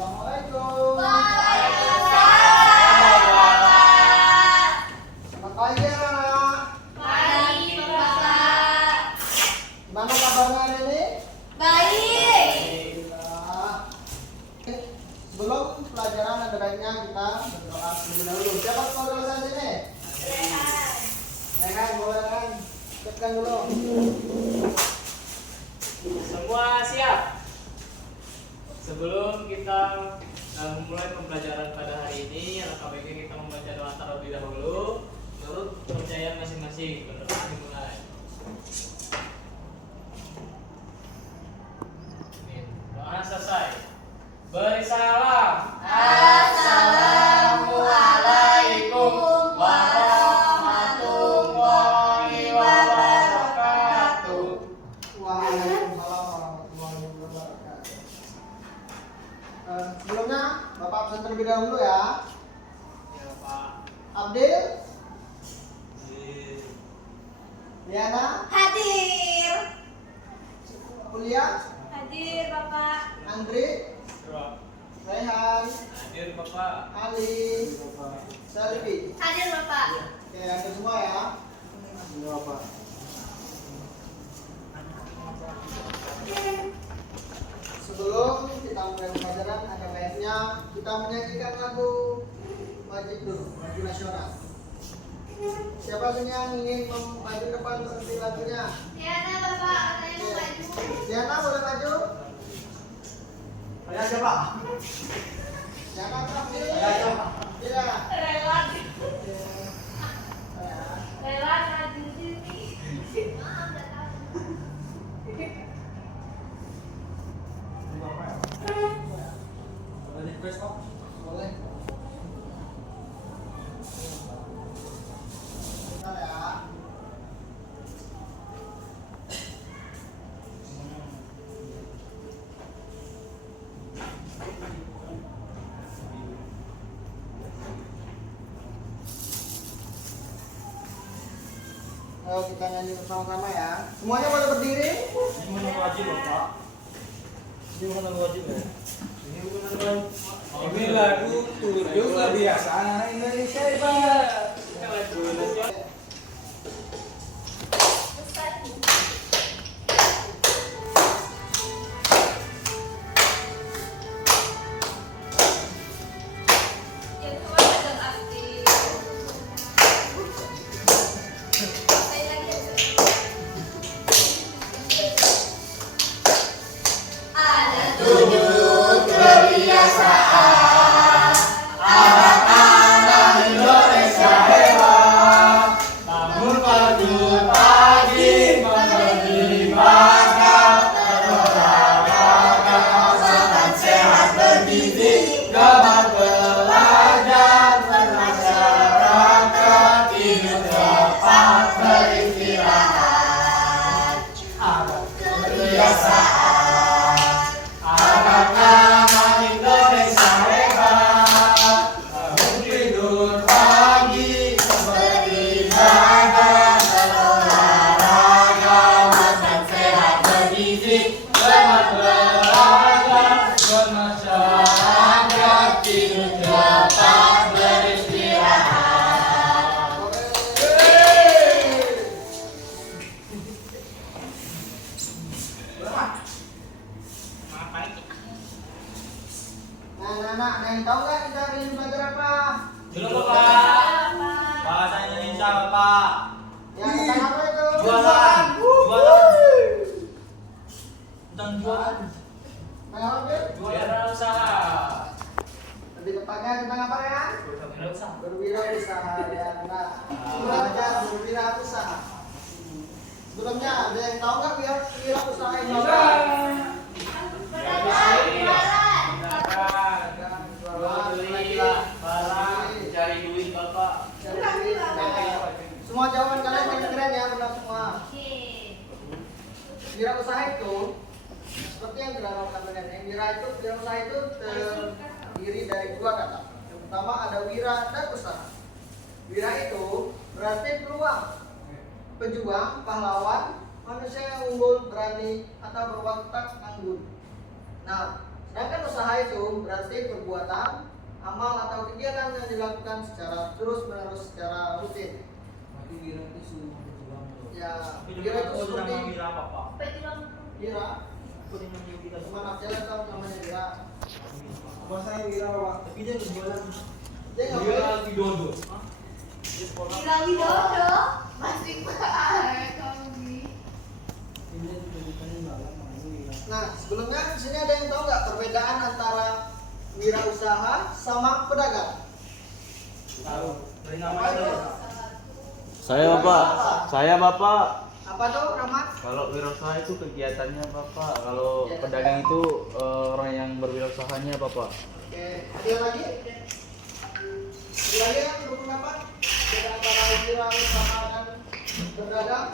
Assalamualaikum. Waalaikumsalam. Selamat pagi anak. Pagi, Bapak. Gimana kabarnya hari ini? Baik. Alhamdulillah. Sebelum pelajaran ada baiknya kita berdoa terlebih dahulu. Siapa saudara saya sini? Rehan, boleh Rehan. Cekkan dulu. Semua siap? Sebelum kita memulai pembelajaran pada hari ini, alangkah baiknya kita membaca doa terlebih dahulu menurut kepercayaan masing-masing. Berdoa dimulai. Doa selesai. Beri salam. Assalamualaikum warahmatullahi wabarakatuh. Waalaikumsalam warahmatullahi wabarakatuh. Sebelumnya Bapak absen terlebih dahulu ya. Ya Pak. Abdil, Liana, Hadir. Kuliah, Hadir, Bapak. Andri, Doa. Rehan, Hadir Bapak. Ali, Salibi. Hadir, Bapak. Oke, hadir semua ya. Ini Bapak. Sebelum kita mulai pelajaran, ada baiknya kita menyanyikan lagu wajib dulu, lagu nasional. Siapa sih yang ingin maju depan seperti lagunya? Diana, Bapak. Saya mau maju. Diana boleh maju? Saya coba. Diana terakhir. Saya coba. Iya. Rela. Ya. Rela maju sini. Maaf, udah tahu. Ada request kok. Boleh. Bentar ya. Ayo kita nyanyi bersama-sama ya. Semuanya boleh berdiri. Ini bukan wajib loh, Pak. Ini bukan wajib ya. Ini bukan wajib. Ini lagu tujuh kebiasaan Indonesia, Pak. Yang kedua sedang aktif. Saya lagi. Ada 7 kebiasaan anak-anak Indonesia hebat. Bangun pagi, memberi makan, berolahraga, makan sehat bergizi, gemar belajar, bermasyarakat, tidur cepat, beristirahat. Ada kebiasaan anak-anak Indonesia hebat. Bangun tidur pagi, beribadah, berolahraga, makan sehat bergizi, gemar belajar, bermasyarakat, tidur cepat, beristirahat. Nah, anak-anak, ada yang tahu nggak kita hari ini belajar apa? Belum Bapak. Bahasa Indonesia, Bapak. Ya, tentang apa itu? Jualan. Jualan. Tentang jualan. Tentang apa, Bil? Wira usaha. Lebih tepatnya tentang apa ya? Wira usaha. Berwirausaha ya. Nah, belajar berwirausaha. Sebelumnya ada yang tahu nggak wirausaha itu apa? Berdagang, jualan. Jual beli barang, cari duit Bapak. Semua jawaban kalian yang keren ya, benar semua. Oke. Wirausaha itu seperti yang sudah katakan kalian, wirausaha itu terdiri dari dua kata. Yang pertama ada wira dan usaha. Wira itu berarti peluang, pejuang, pahlawan, manusia yang unggul, berani, atau berwatak anggun. Nah, sedangkan usaha wirausaha itu berarti perbuatan, amal atau kegiatan yang dilakukan secara terus-menerus secara rutin. Tapi wira itu semua berjuang bro. Ya, Tapi wira itu nama seperti Wira apa Pak? Pejuang. wira, Apa namanya Wira? teman aja tahu namanya wira. Apa saya wira pak? Tapi dia berjualan. Dia nggak boleh. Widodo. Hah? Di sekolah. Wira Widodo. Masih baik kamu nih. Ini juga bukan dalam makanya wira. Nah, sebelumnya di sini ada yang tahu nggak perbedaan antara wirausaha sama pedagang? Tahu. Dari nama Apa itu? aja. Saya Bapak. Saya Bapak. Apa tuh, Rahmat? Kalau wirausaha itu kegiatannya Bapak. Kalau Ya. pedagang itu orang yang berwirausahanya Bapak. Oke, ada yang lagi? Ada lagi yang berpendapat beda antara wirausaha dan berdagang?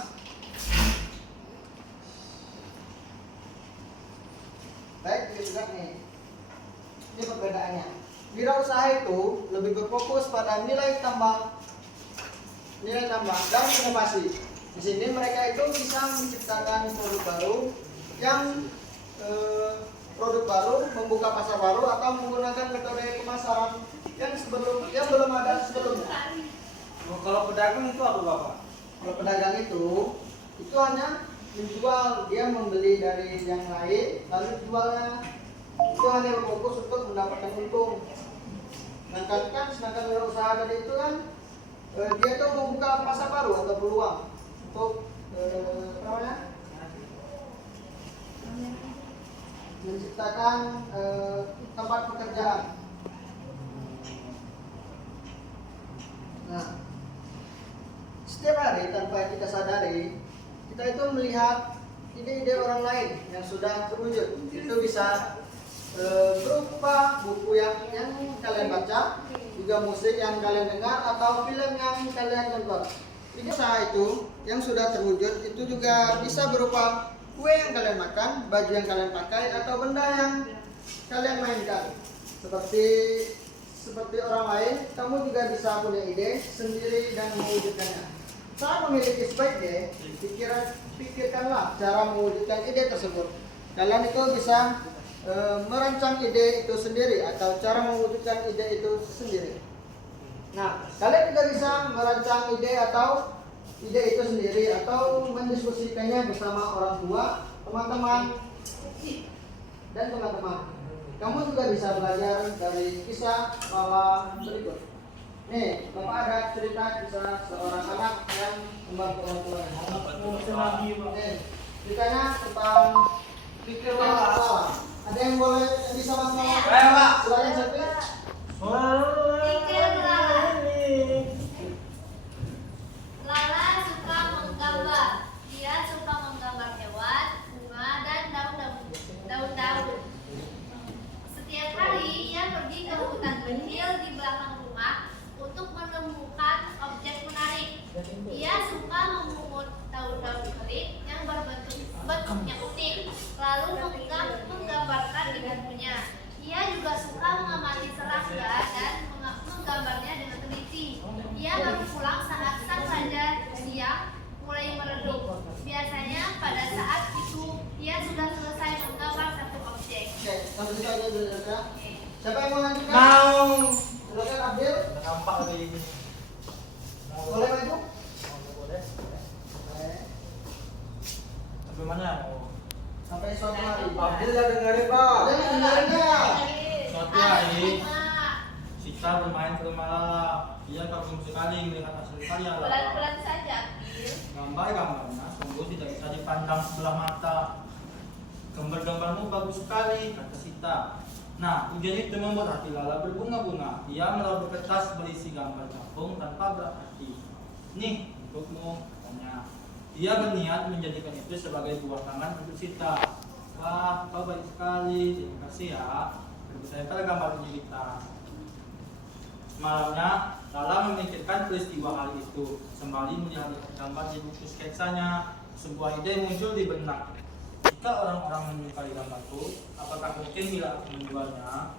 Baik, ini juga nih. Ini perbedaannya. Wirausaha itu lebih berfokus pada nilai tambah dan inovasi. Di sini mereka itu bisa menciptakan produk baru yang produk baru, membuka pasar baru atau menggunakan metode pemasaran yang belum ada sebelumnya. Oh, kalau pedagang itu apa bapak? Kalau pedagang itu hanya menjual, dia membeli dari yang lain lalu jualnya. Itu hanya berfokus untuk mendapatkan untung. Sedangkan wirausaha tadi itu kan dia itu membuka pasar baru atau peluang untuk menciptakan tempat pekerjaan. Nah, setiap hari tanpa kita sadari, kita itu melihat ide-ide orang lain yang sudah terwujud. Itu bisa berupa buku yang kalian baca, juga musik yang kalian dengar, atau film yang kalian tonton. Ide usaha itu yang sudah terwujud itu juga bisa berupa kue yang kalian makan, baju yang kalian pakai, atau benda yang kalian mainkan. Seperti orang lain, kamu juga bisa punya ide sendiri dan mewujudkannya. Saat memiliki sebuah ide, pikirkanlah cara mewujudkan ide tersebut. Kalian itu bisa merancang ide itu sendiri atau cara mewujudkan ide itu sendiri. Nah, kalian juga bisa merancang ide itu sendiri atau mendiskusikannya bersama orang tua, teman-teman, dan teman-teman. Kamu juga bisa belajar dari kisah lala berikut. Nih, Bapak ada cerita kisah seorang anak yang membantu orang tuanya. Nih, ceritanya tentang pikir lala. Ada yang bisa bantu? Ayo, Pak. Silakan Sofi. Lala suka menggambar. Dia suka menggambar hewan, bunga, dan daun-daun. Setiap hari ia pergi ke hutan kecil di belakang rumah untuk menemukan objek menarik. Ia suka memungut daun-daun kering yang bentuknya unik, lalu menggambarkan di bukunya. Ia juga suka mengamati serangga dan menggambarnya dengan teliti. Ia baru pulang saat sang raja siang mulai meredup. Biasanya pada saat itu ia sudah selesai menggambar satu objek. Oke, sampai situ aja dulu ya. Siapa yang mau lanjutkan? Mau. Silakan Abdil. Nampak kayak gini. Boleh maju? Boleh. Boleh. Sampai mana? Sampai suatu hari. Abdul ya dengerin pak. Ada yang dengarnya. Suatu hari Sita bermain ke rumah Lala. Ia kagum sekali melihat hasil karya Lala. Pelan-pelan saja, Bil. Gambar-gambarnya sungguh tidak bisa dipandang sebelah mata. Gambar-gambarmu bagus sekali, kata Sita. Nah, ujian itu membuat hati Lala berbunga-bunga. Ia merobek kertas berisi gambar kampung tanpa berarti. Nih, untukmu, katanya. Dia berniat menjadikan itu sebagai buah tangan untuk Sita. Wah, kau baik sekali. Terima kasih ya. Saya gambar ini kita. Malamnya, Lala memikirkan peristiwa hari itu. Sembari melihat gambar di buku sketsanya, sebuah ide muncul di benak. Jika orang-orang menyukai gambarku, apakah mungkin bila aku menjualnya?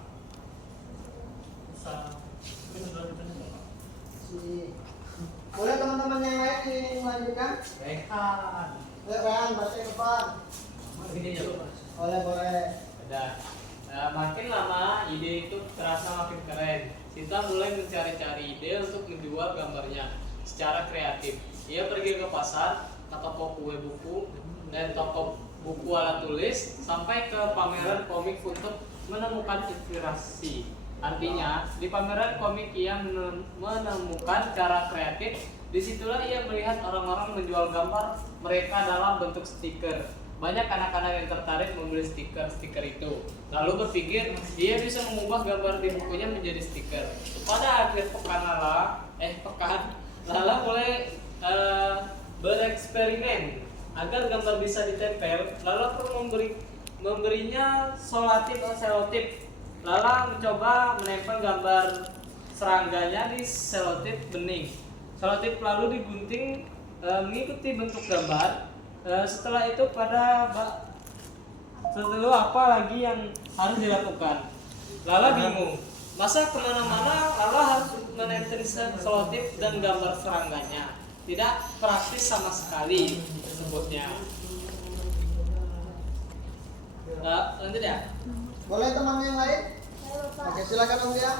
Bisa. Tapi menjual itu Si. Boleh teman-teman yang lain ingin melanjutkan? Rehan, baca depan. Ini ya, Boleh. Ada. Makin lama ide itu terasa makin keren. Sinta mulai mencari-cari ide untuk menjual gambarnya secara kreatif. Ia pergi ke pasar, ke toko kue buku, dan toko buku alat tulis, sampai ke pameran komik untuk menemukan inspirasi. Artinya, di pameran komik ia menemukan cara kreatif. Disitulah ia melihat orang-orang menjual gambar mereka dalam bentuk stiker. Banyak anak-anak yang tertarik membeli stiker itu. Lalu berpikir, dia bisa mengubah gambar di bukunya menjadi stiker. Pada akhir pekan Lala mulai bereksperimen agar gambar bisa ditempel. Lala perlu memberinya selotip. Lala mencoba menempel gambar serangganya di selotip bening. Selotip lalu digunting mengikuti bentuk gambar. Setelah itu setelah apa lagi yang harus dilakukan? Lala bingung. Masa kemana-mana Lala harus menempel selotip dan gambar serangganya? Tidak praktis sama sekali tersebutnya. Lanjut ya. Boleh teman yang lain? Ya, Bapak. Oke, silakan Om Lia.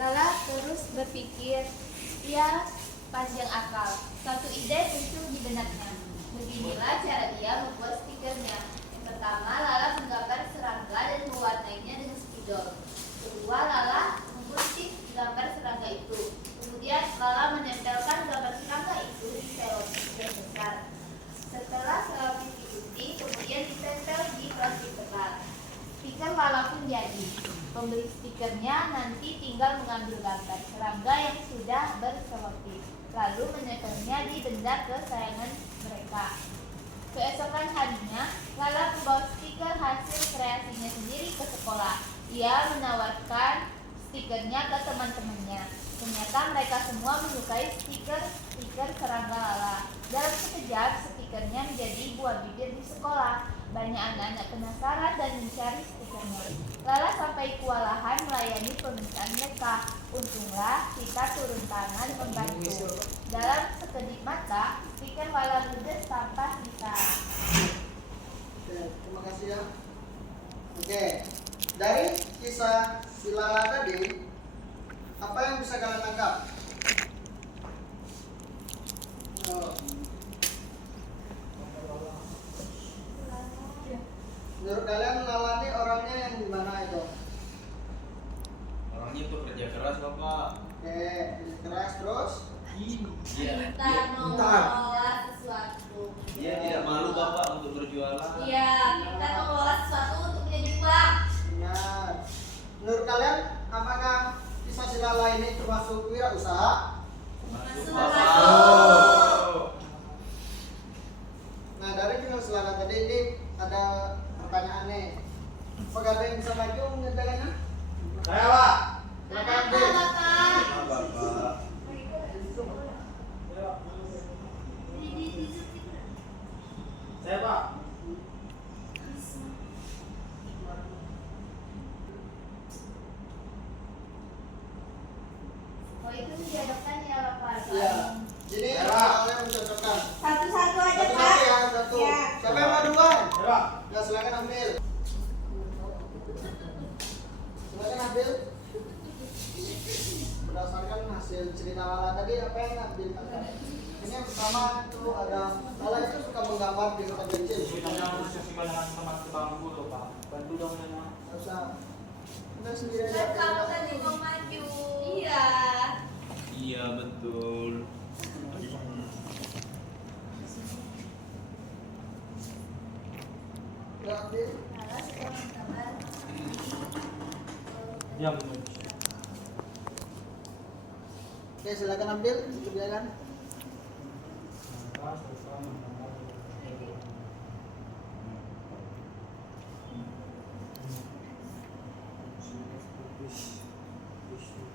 Lala terus berpikir, ia panjang akal. Suatu ide muncul di benaknya. Beginilah cara dia membuat stikernya. Yang pertama, Lala menggambar serangga dan mewarnainya dengan spidol. Kedua, Lala menggunting gambar serangga itu. Kemudian Lala menempelkan gambar serangga itu di selotip yang besar. Setelah selotip digunting, kemudian ditempel di plastik tebal. Stiker Lala pun jadi. Pembeli stikernya nanti tinggal mengambil gambar serangga yang sudah berselotip, lalu menempelnya di benda kesayangan mereka. Keesokan harinya, Lala membawa stiker hasil kreasinya sendiri ke sekolah. Ia menawarkan stikernya ke teman-temannya. Ternyata mereka semua menyukai stiker serangga Lala. Dalam sekejap, stikernya menjadi buah bibir di sekolah. Banyak anak-anak penasaran dan mencari stikernya. Lala sampai kewalahan melayani permintaan mereka. Untunglah kita turun tangan membantu. Dalam sekedip mata, stiker Lala ludes tanpa sisa. Oke, terima kasih ya. Oke, dari kisah si Lala tadi, apa yang bisa kalian tangkap? Oh. Menurut kalian Lala ini orangnya yang gimana itu? Orangnya itu kerja keras bapak. Oke, keras terus. Iya. Kita mengelola sesuatu. Dia tidak malu bapak untuk berjualan. Iya, kita mengelola sesuatu untuk menjadi uang. Benar. Menurut kalian apakah kisah si Lala ini termasuk wirausaha? Masuk Masuk. bapak. Nah, dari kisah si Lala tadi ini ada pertanyaan nih. Apakah ada yang bisa maju mengerjakannya? Saya Pak. Silakan Ada Bil. Bapak. Bapak. Saya Pak. Oh, itu menjadokkan ya Bapak. Iya. Jadi soalnya mencocokkan. Satu-satu aja Satu Pak. ya, satu. Ya. Siapa yang mau duluan? Saya Pak. Ya silakan ambil. Silakan ambil. Berdasarkan hasil cerita Lala tadi, apa yang ambil kakak? Ini yang pertama itu ada Lala itu suka menggambar di kota kecil. Kita yang diskusikan dengan teman sebangku loh Pak. Bantu dong Nana. Nggak usah. Udah sendiri aja. Kan kamu tadi mau maju. Iya. Iya betul. Udah ambil. Lala suka menggambar. Ya betul. Oke silakan ambil. Kerjakan.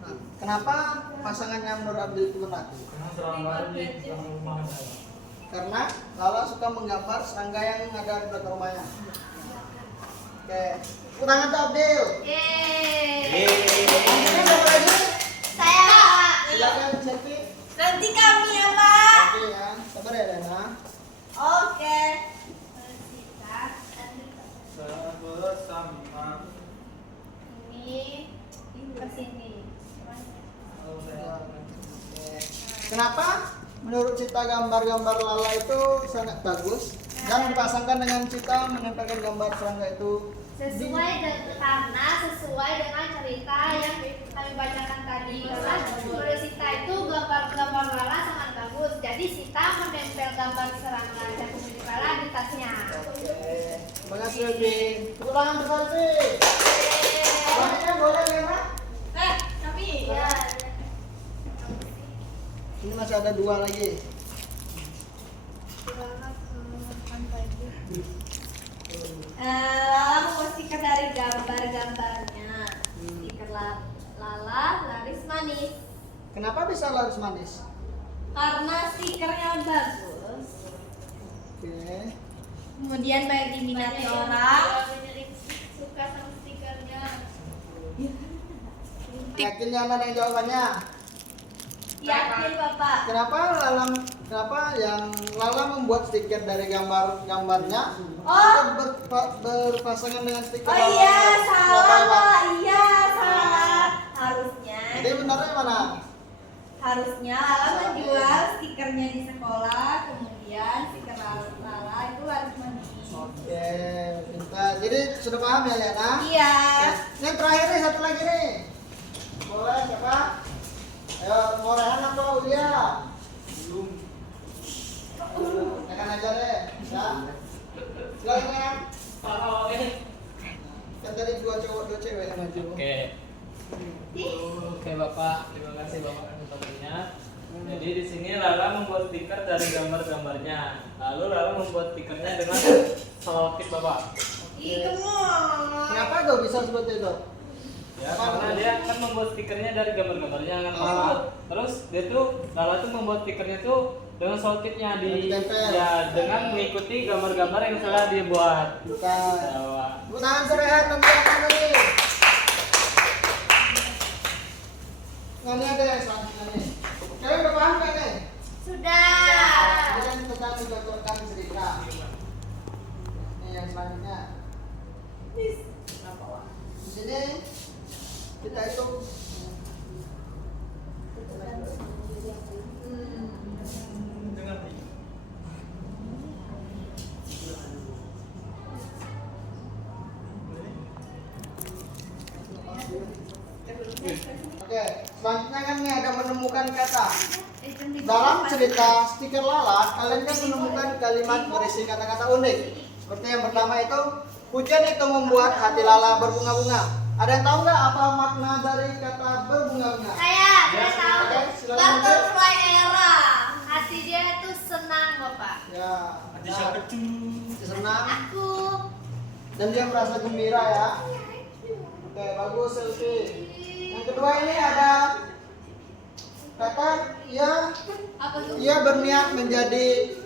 Nah, kenapa pasangannya Nur Abdul itu menang? Karena serangga di belakang rumah saya. Karena Lala suka menggambar serangga yang ada di belakang rumahnya. Oke, tepuk tangan tuh Abdul. Yeay. Ini siapa lagi? Saya Pak. Silakan selfie. Nanti kami ya Pak. Oke ya, sabar ya Lena. Oke. Saya bersama Kenapa? Menurut Cita gambar-gambar Lala itu sangat bagus dan dipasangkan dengan Cita menempelkan gambar serangga itu karena sesuai dengan cerita yang kami bacakan tadi. Karena menurut Sita itu gambar Lala sangat bagus. Jadi Sita menempel gambar serangga dan pemilik Lala di tasnya. Terima kasih Levi. Tepuk tangan besar sih. Selanjutnya boleh Lena? Tapi ya. Ini masih ada 2 lagi. Lala membuat stiker dari gambar-gambarnya. Stiker Lala laris manis. Kenapa bisa laris manis? Karena stikernya bagus. Oke. Kemudian banyak diminati orang. Suka sama stikernya. Yakin nyaman yang jawabannya? Yakin Bapak. Kenapa yang Lala membuat stiker dari gambarnya? Oh. Berpasangan dengan stiker Oh Lala. iya, Kenapa, salah Pak? Pak. Iya, salah. Harusnya. Jadi benarnya mana? Harusnya Lala menjual stikernya di sekolah, kemudian stiker Lala itu laris manis. Oke, pintar. Jadi sudah paham ya Lena? Iya. Ini yang terakhir nih, satu lagi nih. Boleh siapa? Ayo, mau Rehan atau Ulia? Belum. Tekan aja deh, ya. Silakan Rehan. Kan tadi 2 cowok 2 cewek yang maju. Oke Bapak, terima kasih Bapak atas waktunya. Jadi di sini Lala membuat stiker dari gambar-gambarnya. Lalu Lala membuat stikernya dengan selotip Bapak. Kenapa tuh bisa seperti itu? Ya, karena dia kan membuat stikernya dari gambar-gambarnya kan Bapak. Terus dia tuh Lala tuh membuat stikernya tuh dengan selotipnya Ditempel. ya dengan mengikuti gambar-gambar yang telah dia buat. Bukan. Ya, Pak. Tangan Rehan nanti akan tadi. Nah, ini ada yang selanjutnya nih. Kalian udah paham kan nih? Sudah. Kalian tentang dicocokkan cerita. Ini yang selanjutnya. Di sini kita hitung. Dengar nih. Oke, selanjutnya kan nih ada menemukan kata. Dalam cerita stiker Lala, kalian kan menemukan kalimat berisi kata-kata unik. Seperti yang pertama itu, hujan itu membuat hati Lala berbunga-bunga. Ada yang tahu nggak apa makna dari kata berbunga-bunga? Saya tahu. Oke, silakan. Butterfly era. Hati dia itu senang Bapak. Ya, Ada siapa tuh? senang Aku. dan dia merasa gembira ya. Oke, bagus selfie. Yang kedua ini ada kata Apa tuh? ia berniat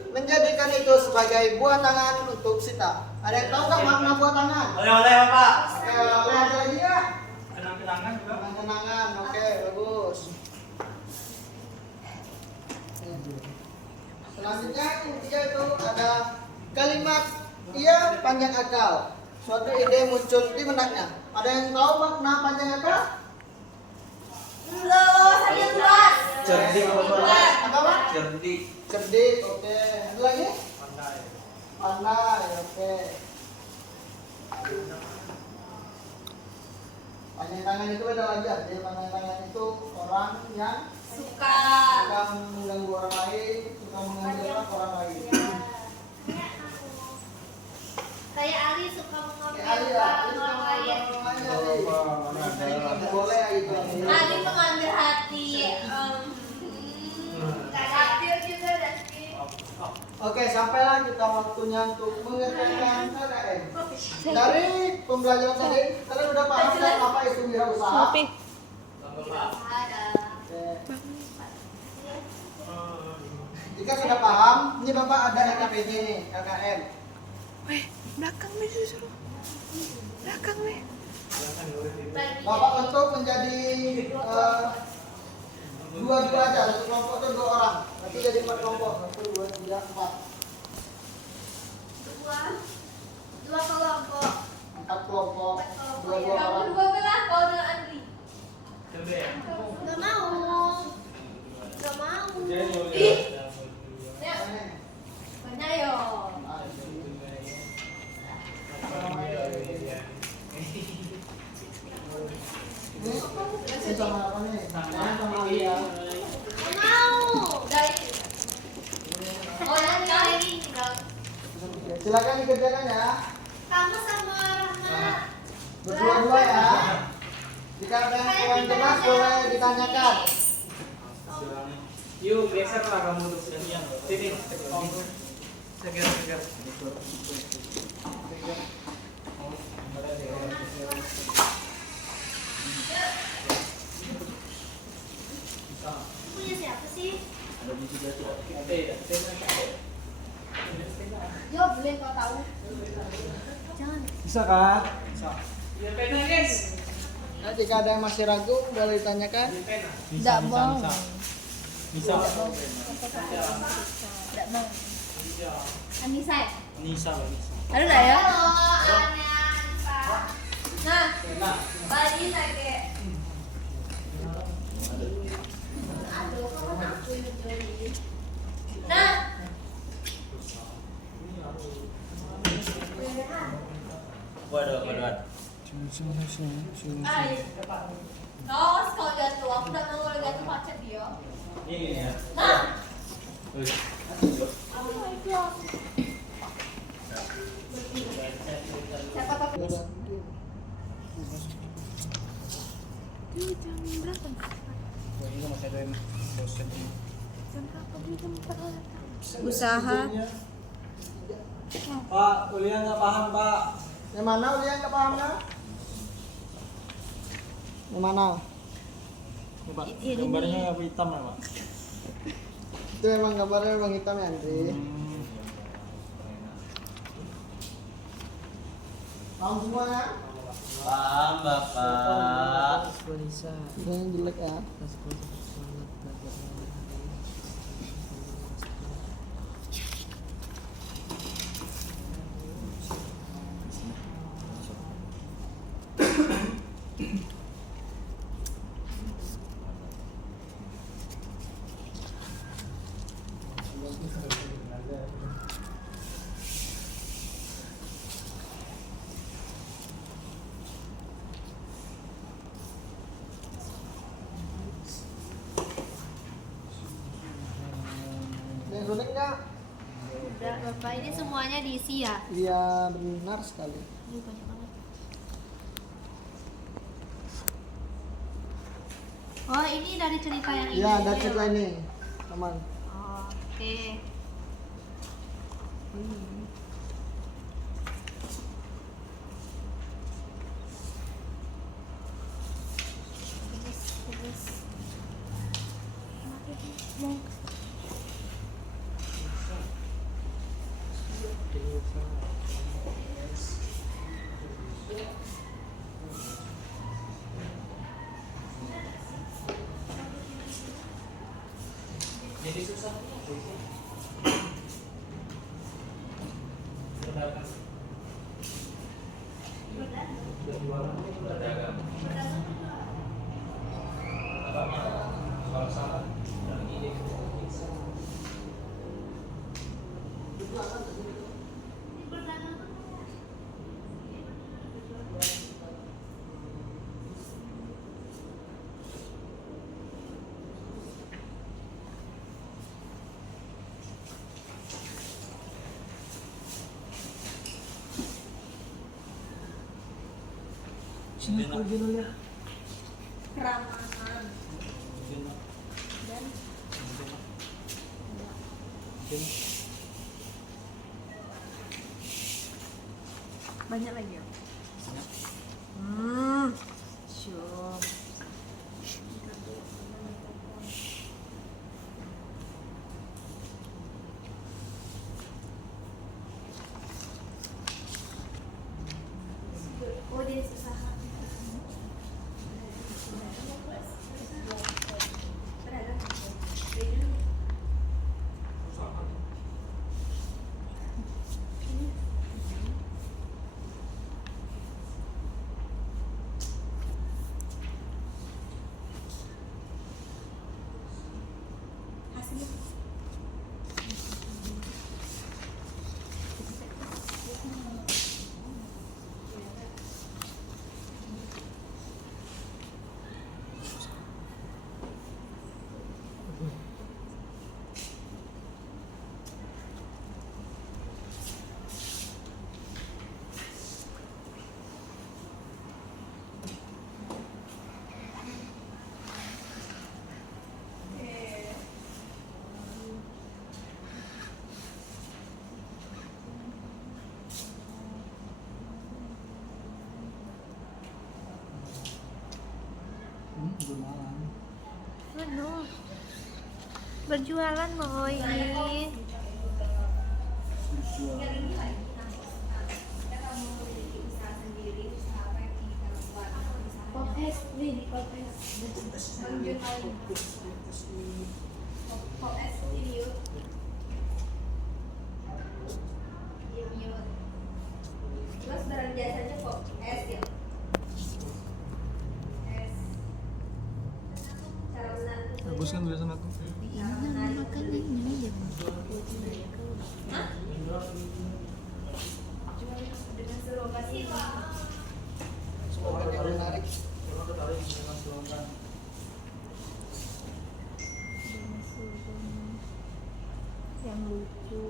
menjadikan itu sebagai buah tangan untuk Sita. Ada yang tahu nggak makna buah tangan? Oleh-oleh Bapak. Oke, oleh ada lagi nggak? Kenang-kenangan juga. Kenangan, oke, bagus. Selanjutnya yang ketiga itu ada kalimat ia panjang akal. Suatu ide muncul di benaknya. Ada yang tahu makna panjang akal? Saya luas. Cerdik Apa Pak? Cerdik. Cerdik, oke. Ada lagi? Pandai, oke. Panjang tangan itu ada lagi. Jadi panjang tangan itu orang yang Suka. suka mengganggu orang lain, suka mengambil hak orang lain. Saya Ali suka mengambil Ali ya, hak Ali orang lain. boleh gitu. Ali mengambil hati. Takdir juga nanti. Oke, sampailah kita waktunya untuk mengerjakan KKM. Dari pembelajaran tadi, kalian udah paham kan apa itu wirausaha? Oke. Jika sudah paham, ini Bapak ada KKPJ nih, KKM. Belakang nih suruh. Belakang nih. Bapak bentuk menjadi dua aja, satu kelompok itu 2 orang. Nanti jadi 4 kelompok, 1, 2, 3, 4. Dua kelompok. 4 kelompok, 2 Kamu orang. dua belah kau dengan Andri. Coba ya. Gak mau. Gak mau. Ih, ya. Banyak yo. Ini sama apa nih? Sama Alia. Mau dari. Oh yang ini tinggal. Silakan dikerjakan ya. Kamu sama Rahma. Berdua-dua ya. Jika ada yang kurang jelas boleh ditanyakan. Yuk geser lah kamu tuh. Sini. Segar. Punya siapa sih? Yo, boleh kau tahu. Jangan. Bisa kan? Ya pena guys. Nah, jika ada yang masih ragu boleh ditanyakan. Tidak mau. Bisa. Tidak mau. Anissa ya? Nisa. Ada nggak ya? Halo, Anya, Anissa. Nah, Bali lagi. Aduh, kamu aku yang joli. Nah. Waduh. Ayo. Kaos kalau jatuh, aku udah mau kalau jatuh macet dia. Ini ya. Nah. Aku mau ikut. Siapa takut? Jam berapa? Jam berapa? Jam 4. Usaha. Pak, Ulia nggak paham Pak. Yang mana Ulia nggak paham ya? Yang mana? Coba gambarnya apa hitam ya, Pak? Itu memang gambarnya memang hitam ya Andri. Paham semua ya? Paham Bapak. Ini yang jelek ya. Yang kuning nggak? Udah, Bapak, ini semuanya diisi ya? Iya benar sekali. Ini banyak banget. Oh, ini dari cerita yang ini. Iya ada juga cerita ya, Pak? ini, teman. Oh, oke. Jadi susah. Sini aku dulu ya. Keramahan. Dan Banyak lagi ya? Syuk. oh dia susah. Ano? Berjualan Moy. Podcast nih, podcast. Podcast video. Mas barang jasanya kok S ya? S. Cara menantu. Bagus kan biasa aku. Makanannya aja. Hah? Dengan slogan ini. Slogan yang menarik. Yang lucu.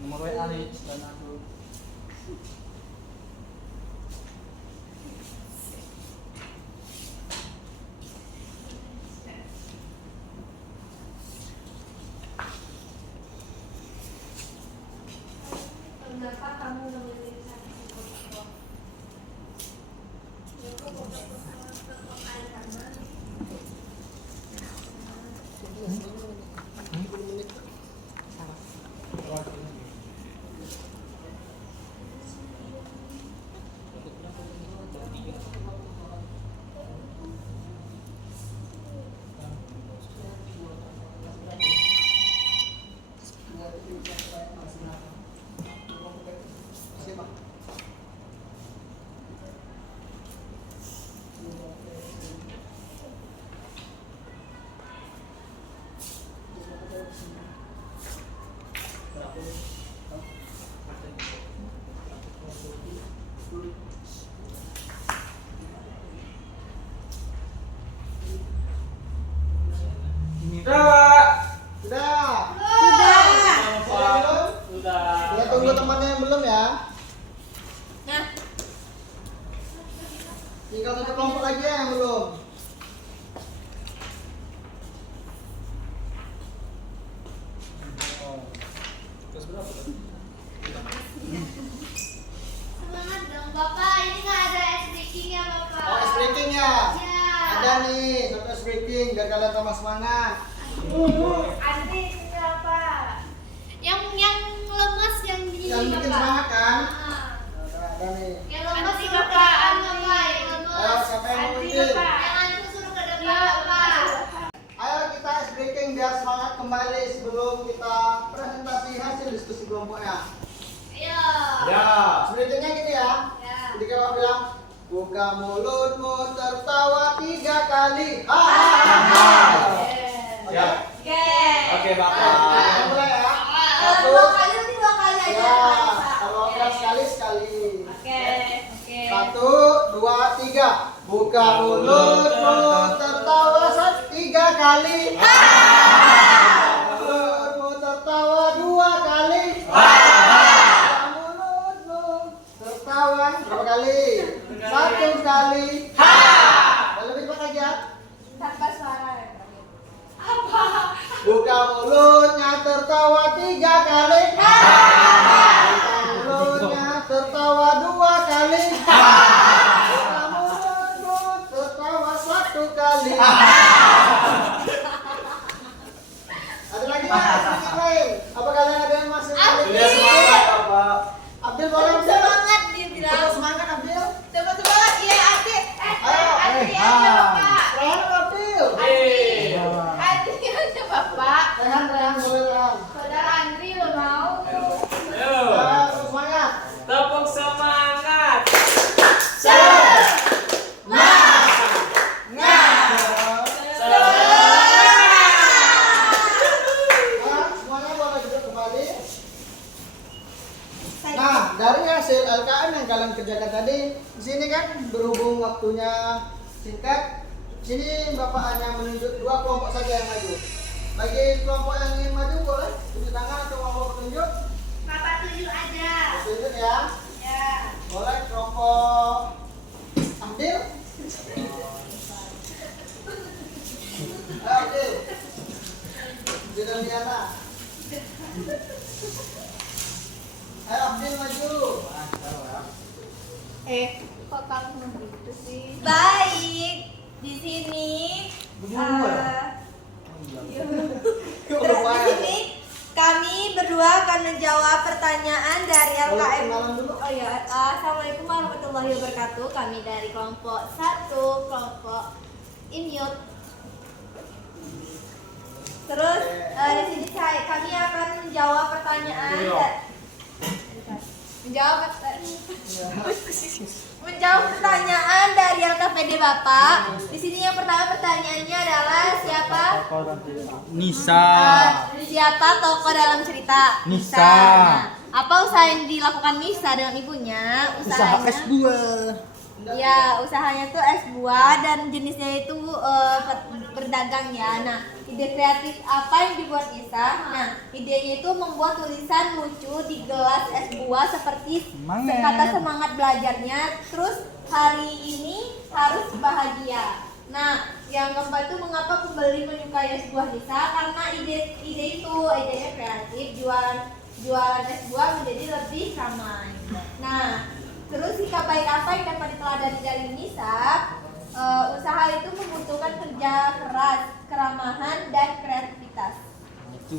Nomor WA nih dan aku. Kenapa kamu memilih satu Sudah. Sudah. Kita tunggu temannya yang belum ya. Nah, Tinggal satu kelompok lagi ya yang belum. Terus berapa tadi? semangat dong Bapak. Ini nggak ada ice breaking ya Bapak? Oh, ice breaking ya? Ya. Ada nih, satu ice breaking biar kalian tambah semangat. Ada berapa? Yang lemas yang di Yang bikin Bapak. semangat kan? Ah. Ada nih. Yang lemas suruh ke depan Bapak. Yang lemas. Ayo, siapa yang mau bikin? Yang antuk suruh ke depan Bapak. Ayo kita ice breaking biar semangat kembali sebelum kita presentasi hasil diskusi kelompoknya. Ayo. Ya. Ice breakingnya gini ya. Ya. Jadi kalau bilang buka mulutmu tertawa 3 kali. Hahaha. Ya. Oke. Oke, Bapak. Kita mulai ya. Satu. Dua kali nanti 2 kali aja. Ya. Kalau enggak sekali. Oke. Oke. 1, 2, 3. Buka mulutmu tertawa 3 kali. Mulutmu tertawa 2 kali. Buka mulutmu tertawa berapa kali? 1 kali. Dan lebih cepat lagi ya. Tanpa suara ya. Buka mulutnya tertawa 3 kali. Buka mulutnya tertawa 2 kali. Buka mulutmu tertawa 1 kali. Ada lagi nggak? Sedikit lain. Apa kalian ada yang masih Abdul. Bapak. Abdul boleh Abdul? Semangat dia bilang. Terus semangat Abdul. Coba semangat ya Adik. Ayo. Adik aja Bapak. Rehan apa Abdul? Adik. Adik aja Bapak. Rehan boleh Rehan. Saudara Andri lo mau? Ayo. Terus semangat. Tepuk semangat. Semuanya boleh duduk kembali. Nah, dari hasil LKM yang kalian kerjakan tadi, di sini kan berhubung waktunya singkat, sini Bapak hanya menunjuk 2 kelompok saja yang maju. Bagi kelompok yang ingin maju boleh tunjuk tangan atau mau petunjuk. Bapak tunjuk aja. Tunjuk ya. Ya. Boleh kelompok ambil. Ambil. Tidak Diana. Ayo Abdil maju. Kok kamu gitu sih? Baik, di sini di sini kami berdua akan menjawab pertanyaan dari LKM. Kenalan dulu. Oh ya, Assalamualaikum warahmatullahi wabarakatuh. Kami dari kelompok 1, kelompok Imyut. Terus di sini kami akan menjawab pertanyaan menjawab pertanyaan dari LKPD Bapak. Di sini yang pertama pertanyaannya adalah siapa Nisa. siapa tokoh dalam cerita? Nisa. Nah, apa usaha yang dilakukan Nisa dengan ibunya? Usaha S2. Ya, usahanya tuh es buah dan jenisnya itu berdagang ya. Nah, ide kreatif apa yang dibuat Nisa? Nah, idenya itu membuat tulisan lucu di gelas es buah seperti kata semangat belajarnya. Terus hari ini harus bahagia. Nah, yang keempat itu mengapa pembeli menyukai es buah Nisa? Karena idenya kreatif, jualan es buah menjadi lebih ramai. Nah, terus sikap baik apa yang dapat diteladani dari Nisa? Usaha itu membutuhkan kerja keras, keramahan, dan kreativitas. Itu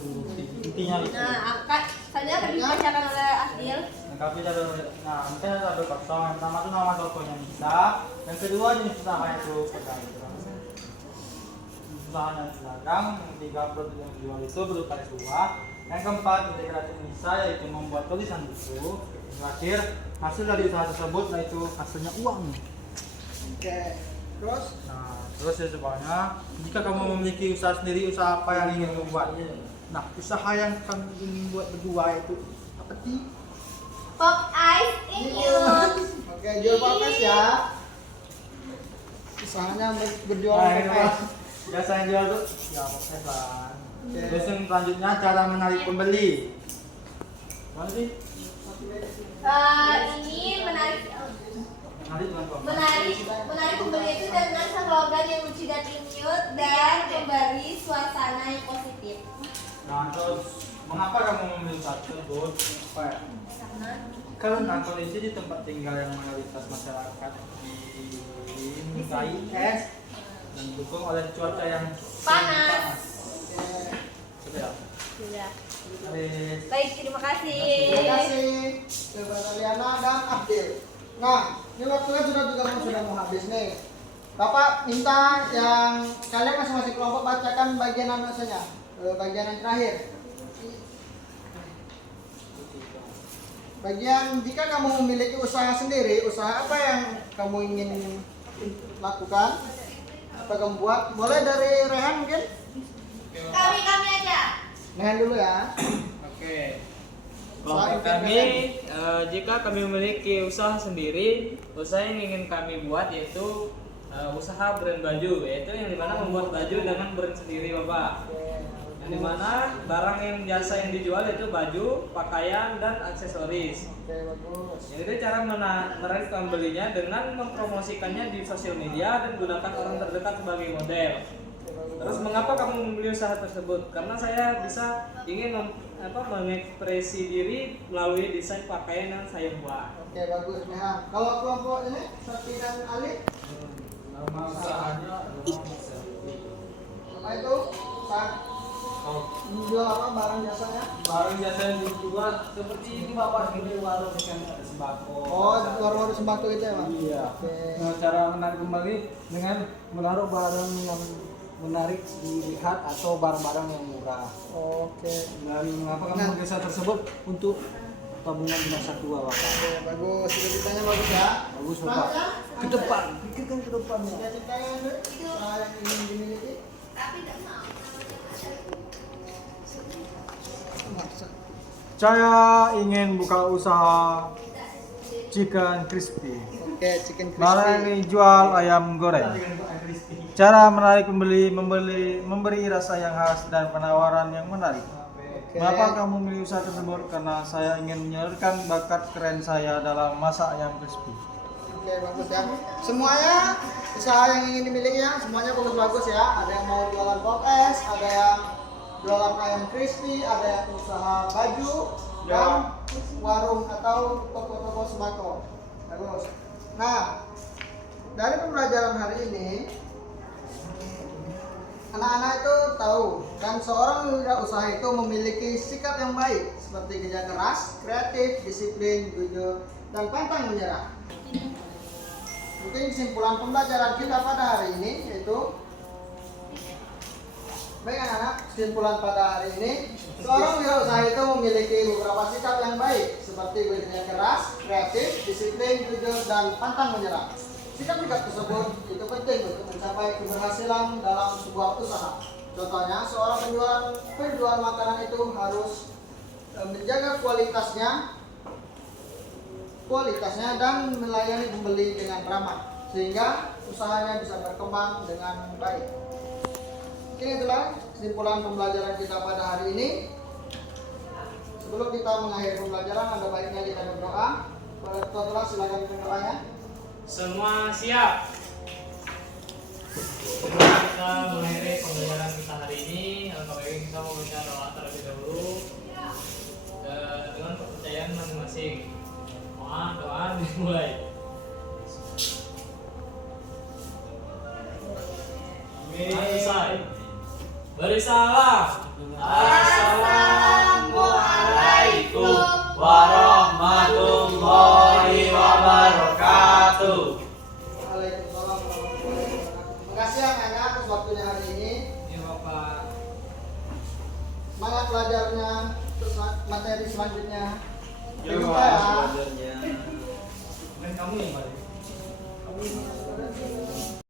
intinya itu. Nah, selanjutnya akan dibacakan oleh Adil. Nanti ada kosong. Yang pertama itu nama tokohnya Nisa. Yang kedua jenis usahanya itu pedagang. Usahanya pedagang. Yang ketiga produk yang dijual itu berupa es buah. Yang keempat ide kreatif Nisa yaitu membuat tulisan buku. Yang terakhir hasil dari usaha tersebut yaitu hasilnya uang. Oke. Terus? Nah, terus ya sebenarnya jika kamu memiliki usaha sendiri, usaha apa yang ingin kamu buat? Nah, usaha yang kamu ingin buat berdua itu apa sih? Pop Ice Imyut. Oke, jual podcast ya. Usahanya berjual Nah, ini podcast. Mas. Biasa yang jual tuh ya podcast kan. Oke. Terus yang selanjutnya cara menarik pembeli. Mana sih? Ini menarik Menarik dengan menarik pembeli itu dengan slogan yang lucu dan imyut dan memberi suasana yang positif. Nah, terus mengapa kamu memilih satu tersebut? Apa ya? Karena kondisi di tempat tinggal yang mayoritas masyarakat dimintai es dan didukung oleh cuaca yang Panas. Sudah. Sudah. Habis. Baik, terima kasih. Terima kasih kepada Liana dan Abdil. Nah, ini waktunya sudah mau habis nih. Bapak minta yang kalian masing-masing kelompok bacakan bagian analisanya, bagian yang terakhir. Bagian jika kamu memiliki usaha sendiri, usaha apa yang kamu ingin lakukan? Apa kamu buat? Boleh dari Rehan mungkin? Kami aja. Rehan dulu ya. Oke. Kelompok kami, jika kami memiliki usaha sendiri, usaha yang ingin kami buat yaitu usaha brand baju, yaitu yang dimana membuat baju dengan brand sendiri, Bapak. Yang dimana barang yang jasa yang dijual itu baju, pakaian, dan aksesoris. Oke, bagus. Jadi cara menarik pembelinya dengan mempromosikannya di sosial media dan gunakan orang terdekat sebagai model. Terus mengapa kamu membeli usaha tersebut? Karena saya ingin mengekspresi diri melalui desain pakaian yang saya buat. Oke, bagus. Nah, kalau kelompok ini Sakti dan Ali, Nama usahanya apa itu? Menjual apa barang jasanya? Barang jasa yang dijual seperti ini Bapak, ini warung ikan sembako. Oh, warung-warung sembako itu ya, Pak? Iya. Oke. Nah, cara menarik kembali dengan menaruh barang yang menarik dilihat atau barang-barang yang murah. Oke. Dan mengapa kamu memilih desa tersebut untuk tabungan di masa tua Bapak? Oke, bagus. Cita-citanya bagus ya. Bagus Bapak. Ke depan, pikirkan ke depannya. Cita-citanya yang ingin dimiliki. Tapi tidak mau. Saya ingin buka usaha chicken crispy. Oke, chicken Barang crispy. ini jual ayam goreng. Cara menarik memberi rasa yang khas dan penawaran yang menarik. Oke. Kenapa kamu memilih usaha tersebut? Karena saya ingin menyalurkan bakat keren saya dalam masak ayam crispy. Oke, bagus ya. Semuanya usaha yang ingin dimiliki ya, semuanya bagus-bagus ya. Ada yang mau jualan pop es, ada yang jualan ayam crispy, ada yang usaha baju, dan warung atau toko-toko sembako. Bagus. Nah, dari pembelajaran hari ini anak-anak itu tahu dan seorang wirausaha itu memiliki sikap yang baik seperti kerja keras, kreatif, disiplin, jujur, dan pantang menyerah. Mungkin kesimpulan pembelajaran kita pada hari ini yaitu baik anak-anak, kesimpulan pada hari ini seorang wirausaha itu memiliki beberapa sikap yang baik seperti bekerja keras, kreatif, disiplin, jujur, dan pantang menyerah. Sikap-sikap tersebut itu penting untuk mencapai keberhasilan dalam sebuah usaha. Contohnya, seorang penjual makanan itu harus menjaga kualitasnya dan melayani pembeli dengan ramah sehingga usahanya bisa berkembang dengan baik. Mungkin itulah kesimpulan pembelajaran kita pada hari ini. Sebelum kita mengakhiri pembelajaran, ada baiknya kita berdoa. Pada Tuhan, silakan berdoanya. Semua siap. Sebelum kita mengakhiri pembelajaran kita hari ini, alangkah baiknya kita mau baca doa terlebih dahulu dengan kepercayaan masing-masing. Doa dimulai. Selesai. Beri salam. Assalamualaikum warahmatullahi wabarakatuh. Waalaikumsalam warahmatullahi wabarakatuh. Terima kasih anak-anak atas waktunya hari ini. Ya Bapak. Semangat belajarnya, terus materi selanjutnya. Ya, Sampai jumpa ya. belajarnya. Kan kamu yang balik. Kamu